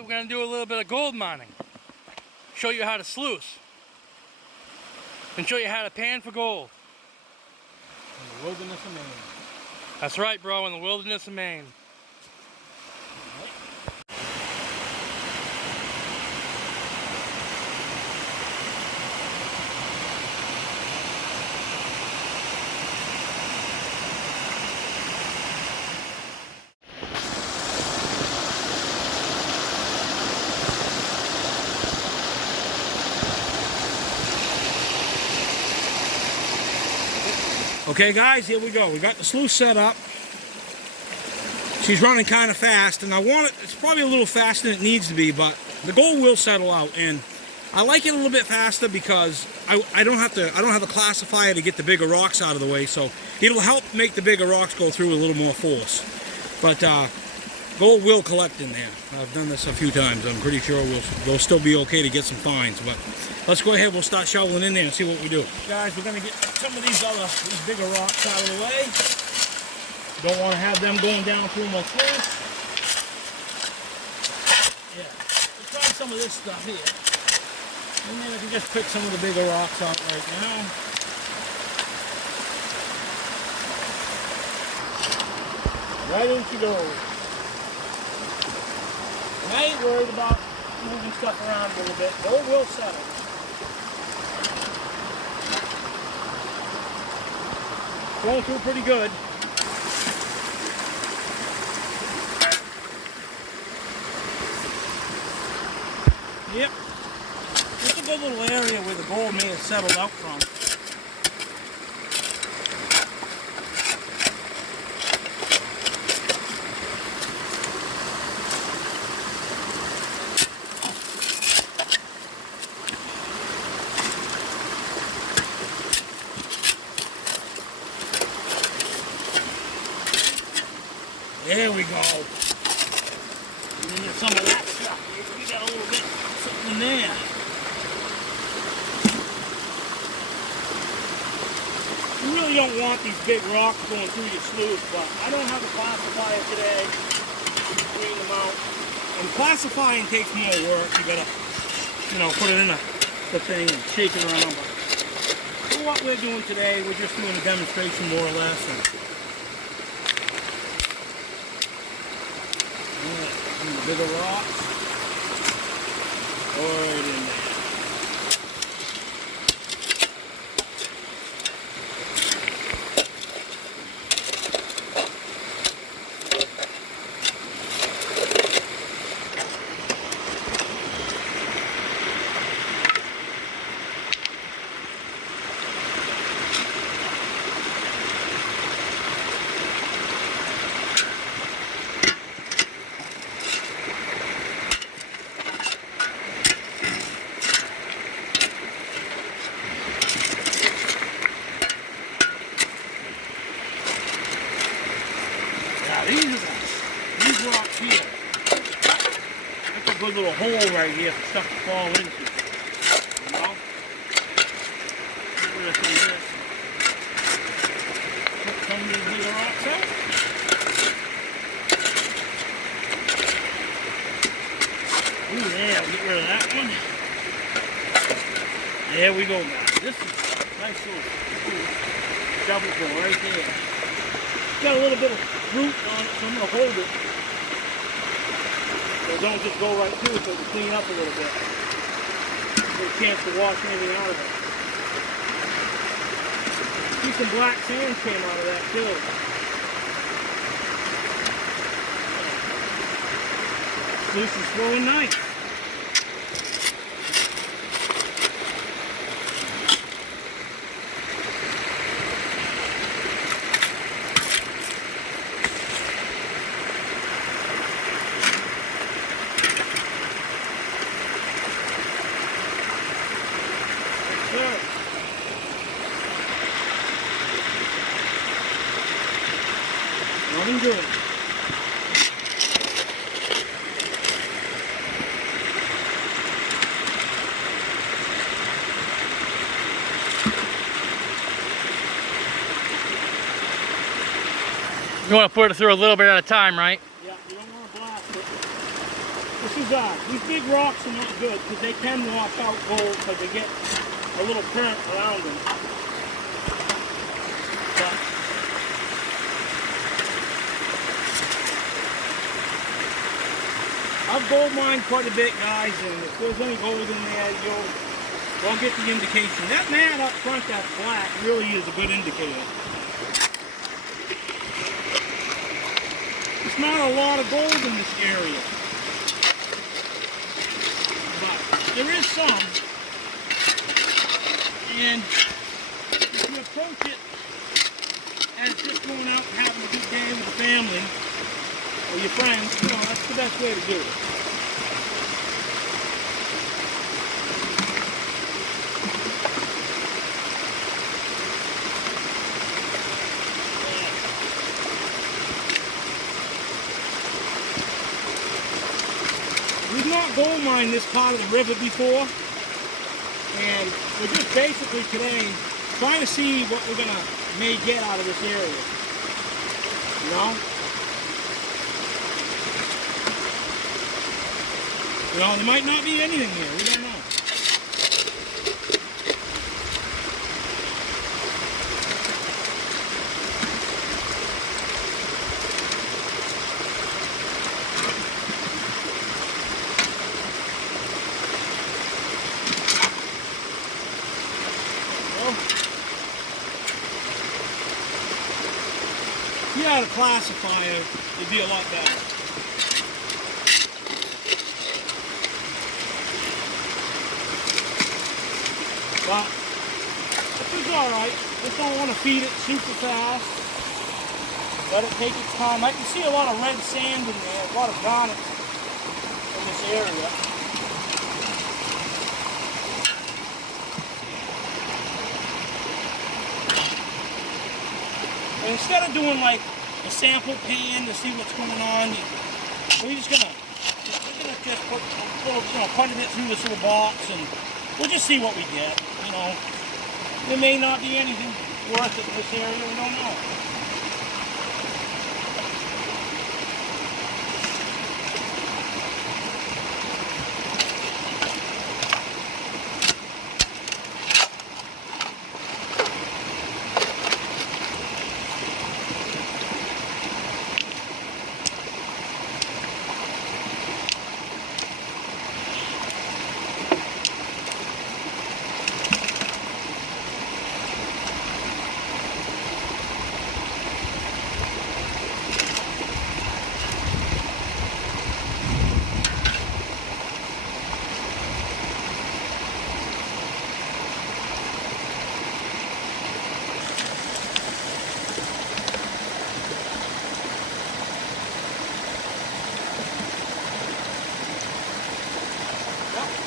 Today we're going to do a little bit of gold mining. Show you how to sluice. And show you how to pan for gold. In the wilderness of Maine. That's right, bro, in the wilderness of Maine. Okay guys, here we go. We got the sluice set up. She's running kind of fast, and I want it, it's probably a little faster than it needs to be, but the gold will settle out, and I like it a little bit faster because I don't have a classifier to get the bigger rocks out of the way, so it'll help make the bigger rocks go through with a little more force. But gold will collect in there. I've done this a few times. I'm pretty sure we'll still be okay to get some finds, but let's go ahead, we'll start shoveling in there and see what we do. Guys, we're gonna get some of these bigger rocks out of the way. Don't want to have them going down through my sluice. Yeah, we'll try some of this stuff here. And then I can just pick some of the bigger rocks out right now. Right in she goes. And I ain't worried about moving stuff around a little bit. Gold will settle. Going through pretty good. Yep. It's a good little area where the gold may have settled out from. There we go. And then some of that stuff. We got a little bit something in there. You really don't want these big rocks going through your sluice, but I don't have a classifier today to clean them out. And classifying takes more work. You gotta, put it in the thing and shake it around. But for what we're doing today, we're just doing a demonstration more or less. And the bigger rocks right in there. These rocks here, that's a good little hole right here for stuff to fall into. Get rid of some of this. Put some of these little rocks out. Ooh, yeah, we'll get rid of that one. There we go, guys. This is a nice little shovel hole right there. Got a little bit of root on it, so I'm going to hold it. So don't just go right through it, so it can clean up a little bit. Get a chance to wash anything out of it. See, some black sand came out of that too. Sluice is flowing nice. Running good. You want to put it through a little bit at a time, right? Yeah, you don't want to blast it. This these big rocks are not good because they can wash out gold because they get a little current around them. But I've gold mined quite a bit, guys, and if there's any gold in there, you'll get the indication. That mat up front that's black really is a good indicator. There's not a lot of gold in this area, but there is some, and if you approach it as just going out and having a good day with the family or your friends, that's the best way to do it. We've not gold mined this part of the river before, and we're just basically today trying to see what we're may get out of this area. There might not be anything here. We don't know. If you had a classifier, it'd be a lot better. But this is alright. Just don't want to feed it super fast. Let it take its time. I can see a lot of red sand in there, a lot of garnet in this area. And instead of doing like a sample pan to see what's going on, we're just gonna just put a little, punch it through this little box, and we'll just see what we get. There may not be anything worth it in this area. We don't know.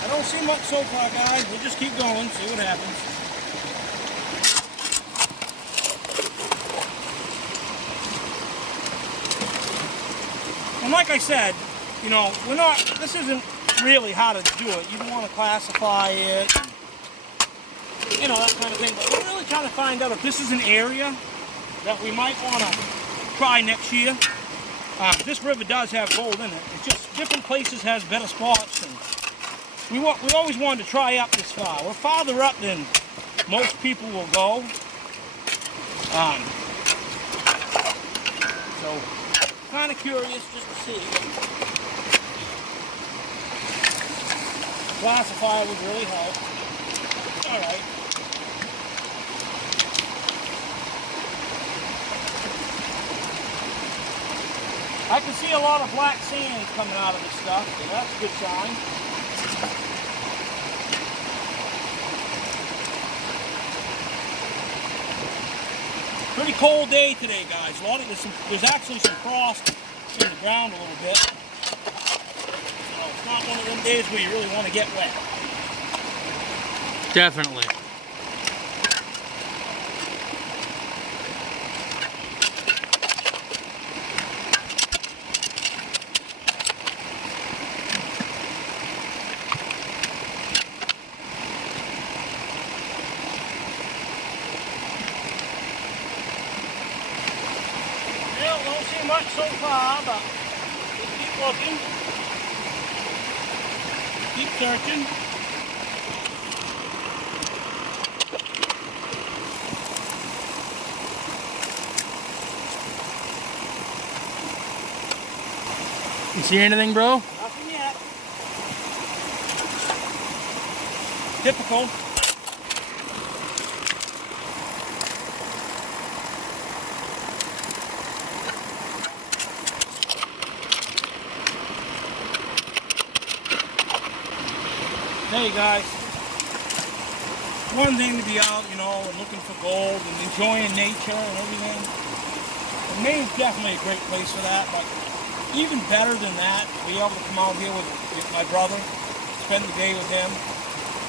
I don't see much so far, guys. We'll just keep going, see what happens. And like I said, this isn't really how to do it. You don't want to classify it, that kind of thing. But we're really trying to find out if this is an area that we might want to try next year. This river does have gold in it. It's just different places has better spots, and we always wanted to try up this far. We're farther up than most people will go. So, kind of curious just to see. Classifier would really help. All right. I can see a lot of black sand coming out of this stuff, so that's a good sign. Pretty cold day today, guys. There's actually some frost in the ground a little bit. It's not one of them days where you really want to get wet. Definitely. Don't see much so far, but just keep looking. Keep searching. You see anything, bro? Nothing yet. Typical. Hey guys, one thing to be out, you know, and looking for gold and enjoying nature and everything. And Maine's definitely a great place for that, but even better than that, be able to come out here with my brother, spend the day with him.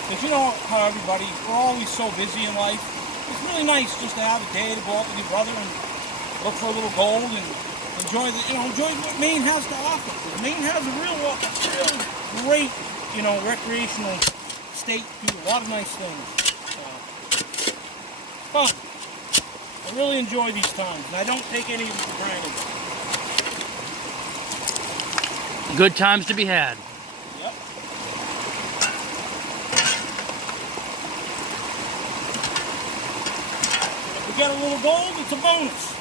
Because you know how everybody, we're always so busy in life. It's really nice just to have a day to go out with your brother and look for a little gold and enjoy what Maine has to offer. Maine has a real great, you know, recreational state, do a lot of nice things. Fun. I really enjoy these times, and I don't take any of them for granted. Good times to be had. Yep. If we get a little gold, it's a bonus.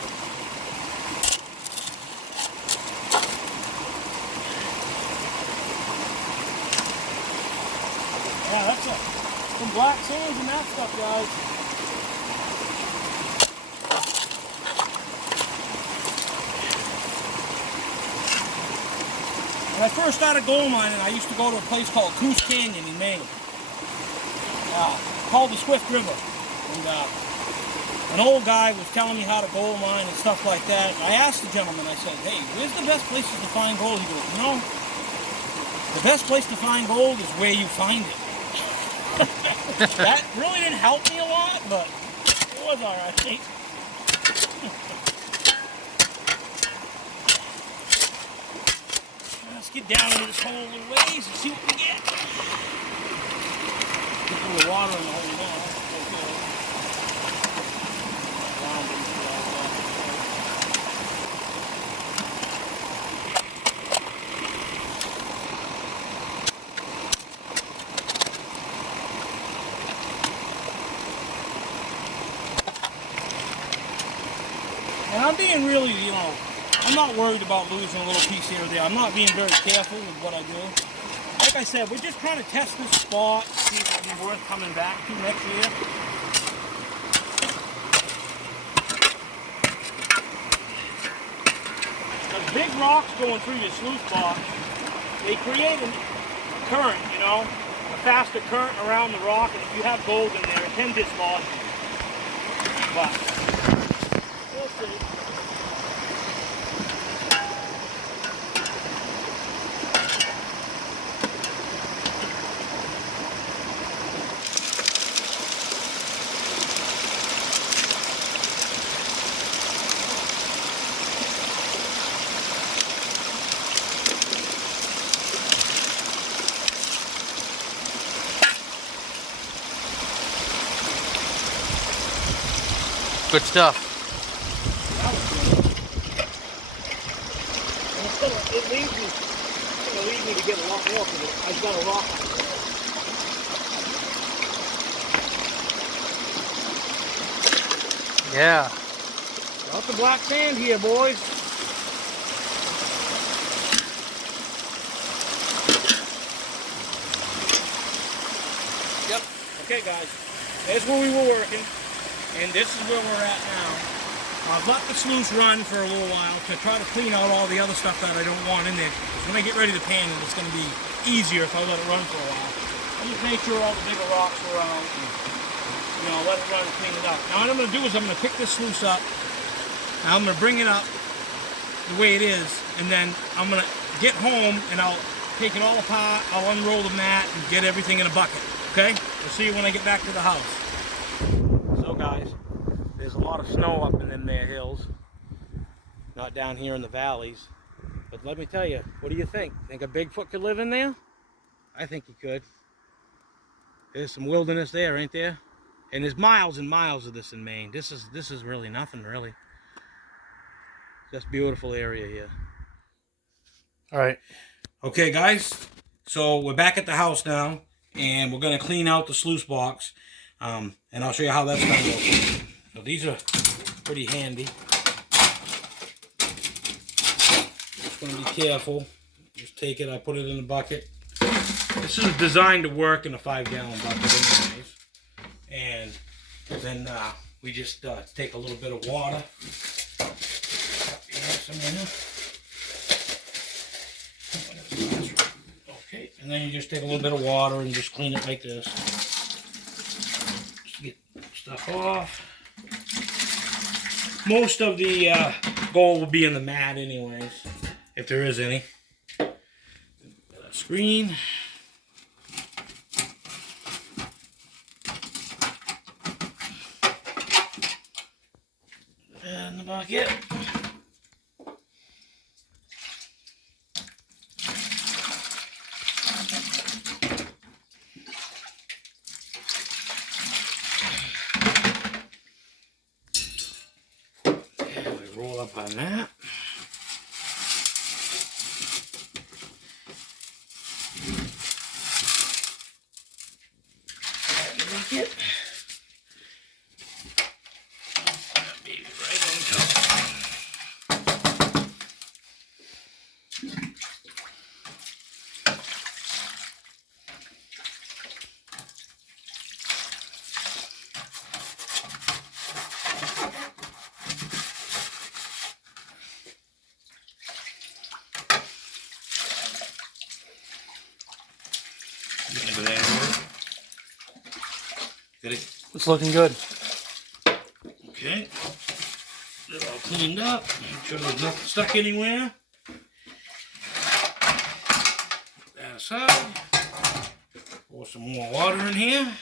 Yeah, that's some black sands and that stuff, guys. When I first started gold mining, I used to go to a place called Goose Canyon in Maine, called the Swift River. And an old guy was telling me how to gold mine and stuff like that. I asked the gentleman, I said, hey, where's the best places to find gold? He goes, you know, the best place to find gold is where you find it. That really didn't help me a lot, but it was all right. Let's get down into this hole a little ways and see what we get. Get a little water in the hole now. And I'm being really, you know, I'm not worried about losing a little piece here or there. I'm not being very careful with what I do. Like I said, we're just trying to test this spot, see if it'll be worth coming back to next year. Those big rocks going through your sluice box, they create a current, you know, a faster current around the rock, and if you have gold in there, it can dislodge you. But we'll see. Good stuff. It leads me, it's going to lead me to get a lot more because I've got a rock on it. Yeah. Lots of black sand here, boys. Yep. Okay, guys. There's where we were working, and this is where we're at now. I've let the sluice run for a little while to try to clean out all the other stuff that I don't want in there. Because when I get ready to pan it, it's going to be easier if I let it run for a while. I just make sure all the bigger rocks are out and, you know, let it run and clean it up. Now what I'm going to do is I'm going to pick this sluice up. Now I'm going to bring it up the way it is, and then I'm going to get home and I'll take it all apart, I'll unroll the mat and get everything in a bucket. Okay? I'll see you when I get back to the house. So guys, there's a lot of snow up in them there hills. Not down here in the valleys. But let me tell you, what do you think? Think a Bigfoot could live in there? I think he could. There's some wilderness there, ain't there? And there's miles and miles of this in Maine. This is really nothing, really. Just beautiful area here. All right. Okay, guys. So we're back at the house now, and we're going to clean out the sluice box, and I'll show you how that's going to go. So these are pretty handy. Just going to be careful. Just take it, I put it in the bucket. This is designed to work in a 5-gallon bucket anyways. And then we just take a little bit of water. Okay, and then you just take a little bit of water and just clean it like this. Just to get stuff off. Most of the gold will be in the mat anyways, if there is any. Screen. And the bucket. And we roll up on that. Bucket. Maybe right on top. It's looking good. Okay. They're all cleaned up. Make sure there's nothing stuck anywhere. Put that aside. Pour some more water in here.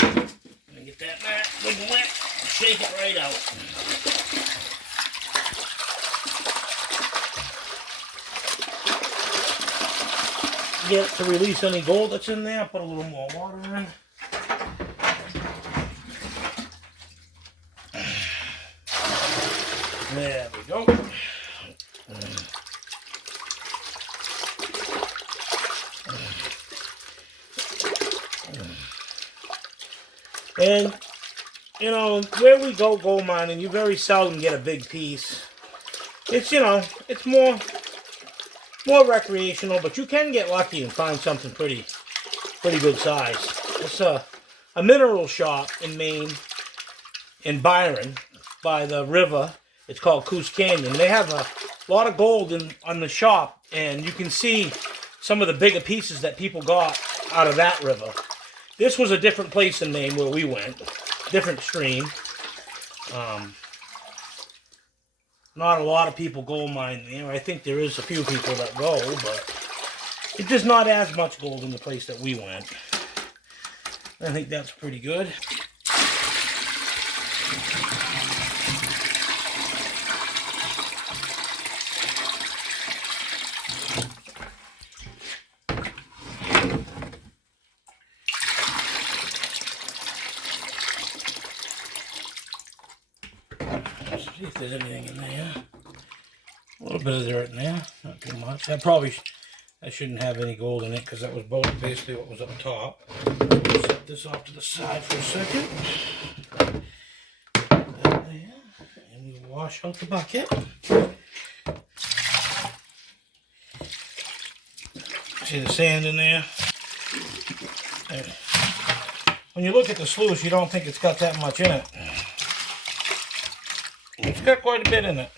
And get that mat looking wet. Shake it right out. Get to release any gold that's in there, put a little more water in. There we go. And, you know, where we go gold mining, you very seldom get a big piece. It's, you know, it's more recreational, but you can get lucky and find something pretty good size. It's a mineral shop in Maine, in Byron, by the river. It's called Coos Canyon. They have a lot of gold on the shop, and you can see some of the bigger pieces that people got out of that river. This was a different place in Maine where we went, different stream. Not a lot of people gold mine there. I think there is a few people that go, but it's just not as much gold in the place that we went. I think that's pretty good. Let's see if there's anything in there. A little bit of dirt in there, not too much. I shouldn't have any gold in it because that was basically what was up top. We'll set this off to the side for a second. And we wash out the bucket. See the sand in there? When you look at the sluice, you don't think it's got that much in it. It's got quite a bit in it.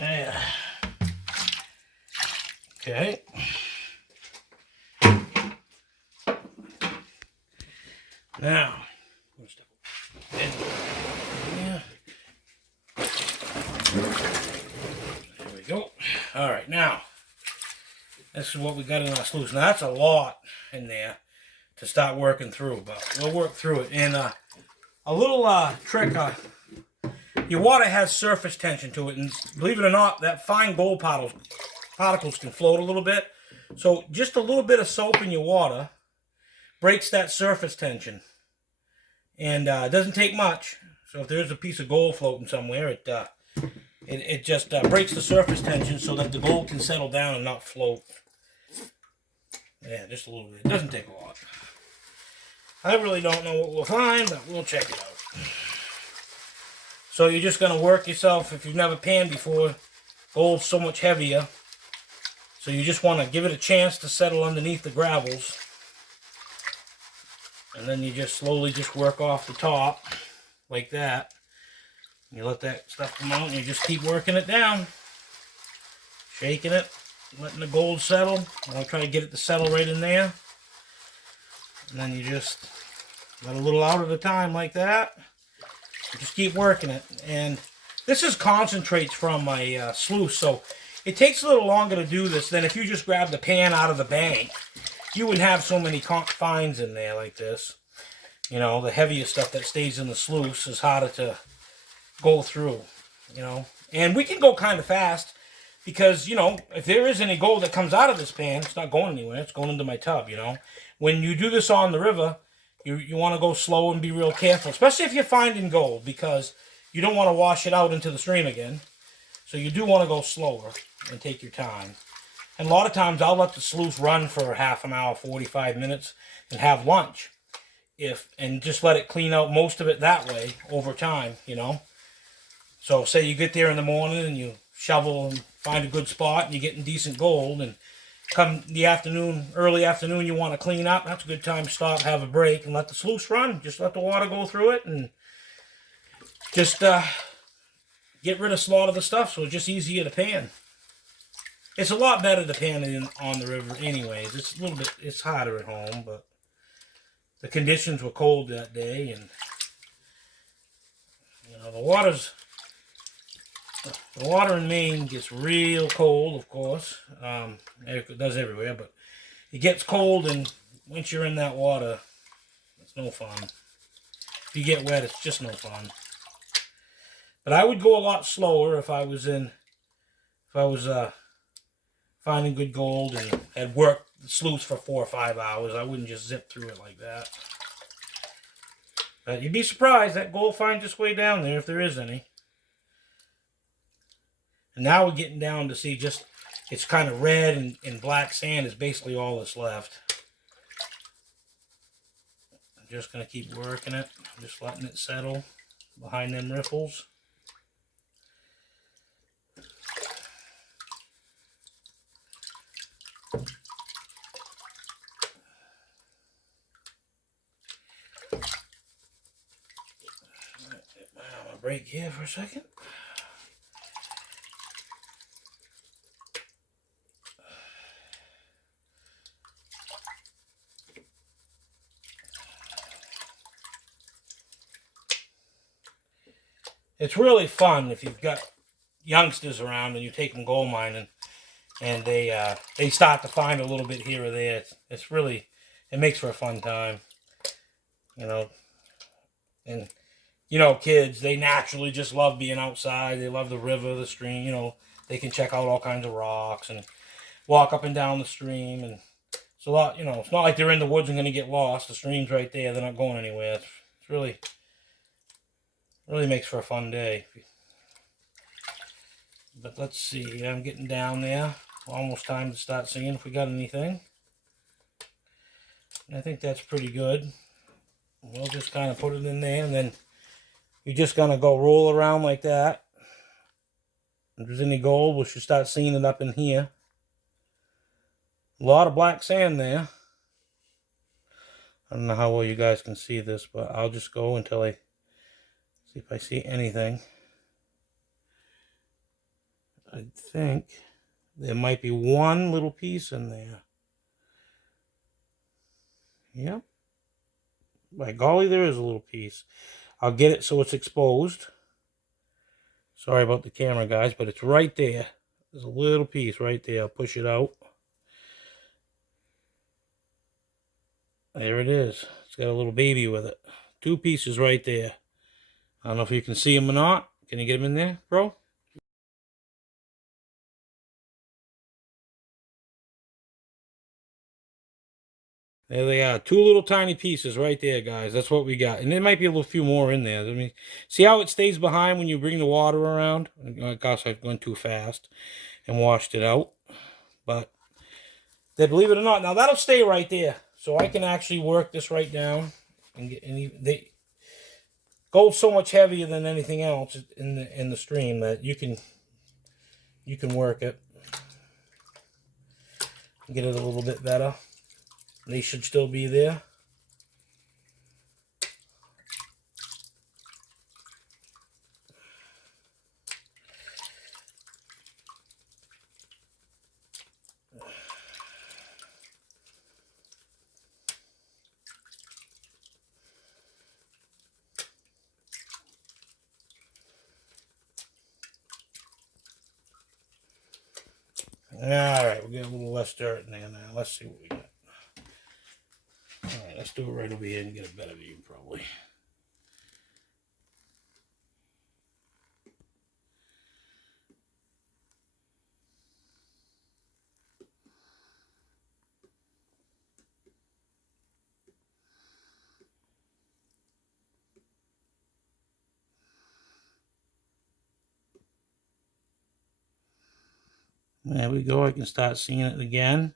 Yeah. Okay. Now, I'm gonna step in. Yeah. There we go. All right, now this is what we got in our sluice. Now that's a lot in there to start working through, but we'll work through it. And a little trick. Your water has surface tension to it, and believe it or not, that fine gold particles can float a little bit. So just a little bit of soap in your water breaks that surface tension. And it doesn't take much. So if there's a piece of gold floating somewhere, it just breaks the surface tension so that the gold can settle down and not float. Yeah, just a little bit. It doesn't take a lot. I really don't know what we'll find, but we'll check it out. So you're just going to work yourself. If you've never panned before, gold's so much heavier. So you just want to give it a chance to settle underneath the gravels. And then you just slowly just work off the top like that. You let that stuff come out and you just keep working it down. Shaking it, letting the gold settle. I'll try to get it to settle right in there. And then you just let a little out at a time like that. Just keep working it. And this is concentrates from my sluice, so it takes a little longer to do this than if you just grab the pan out of the bank. You wouldn't have so many fines in there like this. You know, the heavier stuff that stays in the sluice is harder to go through, you know. And we can go kind of fast because, you know, if there is any gold that comes out of this pan, it's not going anywhere. It's going into my tub, you know. When you do this on the river, you want to go slow and be real careful, especially if you're finding gold, because you don't want to wash it out into the stream again. So you do want to go slower and take your time. And a lot of times I'll let the sluice run for half an hour, 45 minutes, and have lunch. And just let it clean out most of it that way over time, you know. So say you get there in the morning and you shovel and find a good spot and you're getting decent gold, and come the afternoon, early afternoon, you want to clean up. That's a good time to stop, have a break, and let the sluice run. Just let the water go through it and just get rid of a lot of the stuff, so it's just easier to pan. It's a lot better to pan on the river anyways. It's a little bit, it's harder at home, but the conditions were cold that day, and you know, the water in Maine gets real cold, of course. It does everywhere, but it gets cold, and once you're in that water, it's no fun. If you get wet, it's just no fun. But I would go a lot slower if I was finding good gold and had worked the sluice for 4 or 5 hours. I wouldn't just zip through it like that. But you'd be surprised that gold finds its way down there if there is any. And now we're getting down to see just, it's kind of red and black sand is basically all that's left. I'm just going to keep working it, just letting it settle behind them riffles. I'm going to break here for a second. It's really fun if you've got youngsters around and you take them gold mining, and they start to find a little bit here or there. It's really, it makes for a fun time, you know. And you know, kids, they naturally just love being outside. They love the river, the stream. You know, they can check out all kinds of rocks and walk up and down the stream. And it's a lot, you know, it's not like they're in the woods and going to get lost. The stream's right there. They're not going anywhere. It's really makes for a fun day. But let's see. I'm getting down there. Almost time to start seeing if we got anything. And I think that's pretty good. We'll just kind of put it in there, and then you're just going to go roll around like that. If there's any gold, we should start seeing it up in here. A lot of black sand there. I don't know how well you guys can see this, but I'll just go until I see if I see anything. I think there might be one little piece in there. Yep. By golly, there is a little piece. I'll get it so it's exposed. Sorry about the camera, guys, but it's right there. There's a little piece right there. I'll push it out. There it is. It's got a little baby with it. 2 pieces right there. I don't know if you can see them or not. Can you get them in there, bro? There they are. 2 little tiny pieces right there, guys. That's what we got. And there might be a little few more in there. I mean, see how it stays behind when you bring the water around? Gosh, I've gone too fast and washed it out. But believe it or not, now that'll stay right there. So I can actually work this right down. Gold's so much heavier than anything else in the stream that you can work it. Get it a little bit better. They should still be there. All right, we'll get a little less dirt in there now. Let's see what we got. All right, let's do it right over here and get a better view, probably. There we go. I can start seeing it again.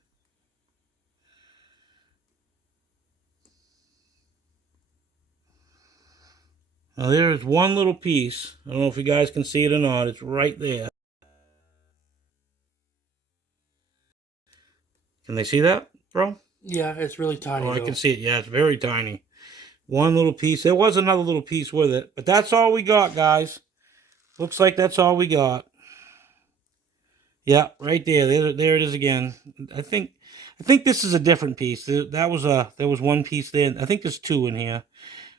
Now there is one little piece. I don't know if you guys can see it or not. It's right there. Can they see that, bro? Yeah, it's really tiny. Oh, I can see it. Yeah, it's very tiny. One little piece. There was another little piece with it. But that's all we got, guys. Looks like that's all we got. Yeah, right there. There it is again. I think this is a different piece. There was one piece there. I think there's 2 in here.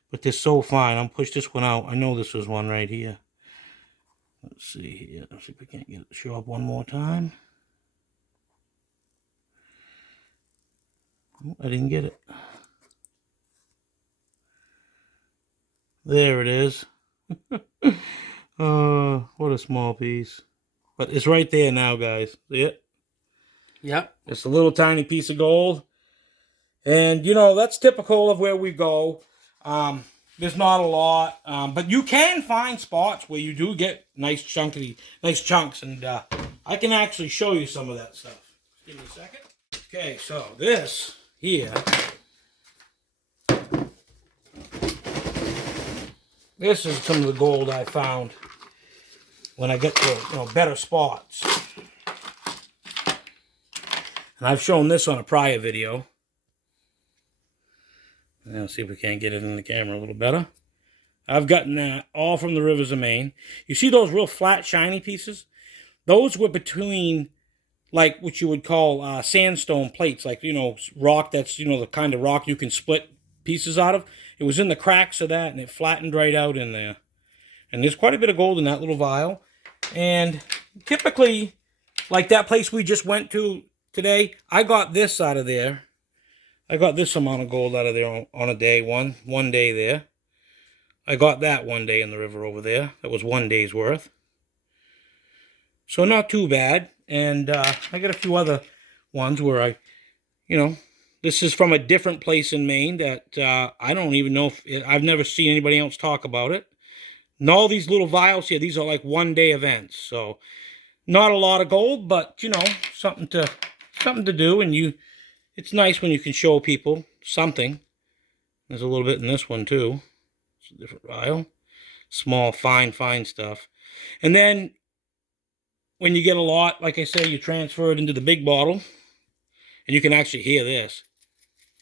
But they're so fine. I'll push this one out. I know this was one right here. Let's see here. Let's see if we can't get it to show up one more time. Oh, I didn't get it. There it is. What a small piece. But it's right there now, guys. See it? Yep. It's a little tiny piece of gold. And, you know, that's typical of where we go. There's not a lot. But you can find spots where you do get nice chunks. And I can actually show you some of that stuff. Give me a second. Okay, so this here. This is some of the gold I found when I get to better spots. And I've shown this on a prior video. Let's see if we can't get it in the camera a little better. I've gotten that all from the rivers of Maine. You see those real flat, shiny pieces? Those were between, like, what you would call sandstone plates. Like, rock that's, the kind of rock you can split pieces out of. It was in the cracks of that, and it flattened right out in there. And there's quite a bit of gold in that little vial. And typically, like that place we just went to today, I got this out of there. I got this amount of gold out of there on a day, one day there. I got that one day in the river over there. That was 1 day's worth. So not too bad. And I got a few other ones where this is from a different place in Maine that I don't even know if, I've never seen anybody else talk about it. And all these little vials here, these are like 1 day events. So not a lot of gold, but, something to do. And it's nice when you can show people something. There's a little bit in this one too. It's a different vial. Small, fine stuff. And then when you get a lot, like I say, you transfer it into the big bottle. And you can actually hear this.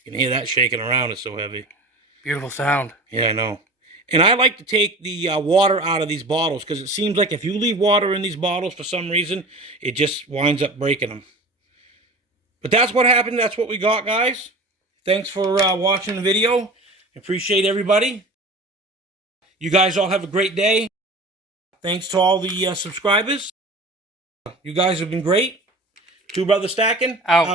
You can hear that shaking around. It's so heavy. Beautiful sound. Yeah, I know. And I like to take the water out of these bottles because it seems like if you leave water in these bottles for some reason, it just winds up breaking them. But that's what happened. That's what we got, guys. Thanks for watching the video. Appreciate everybody. You guys all have a great day. Thanks to all the subscribers. You guys have been great. Two Brothers Stacking. Out.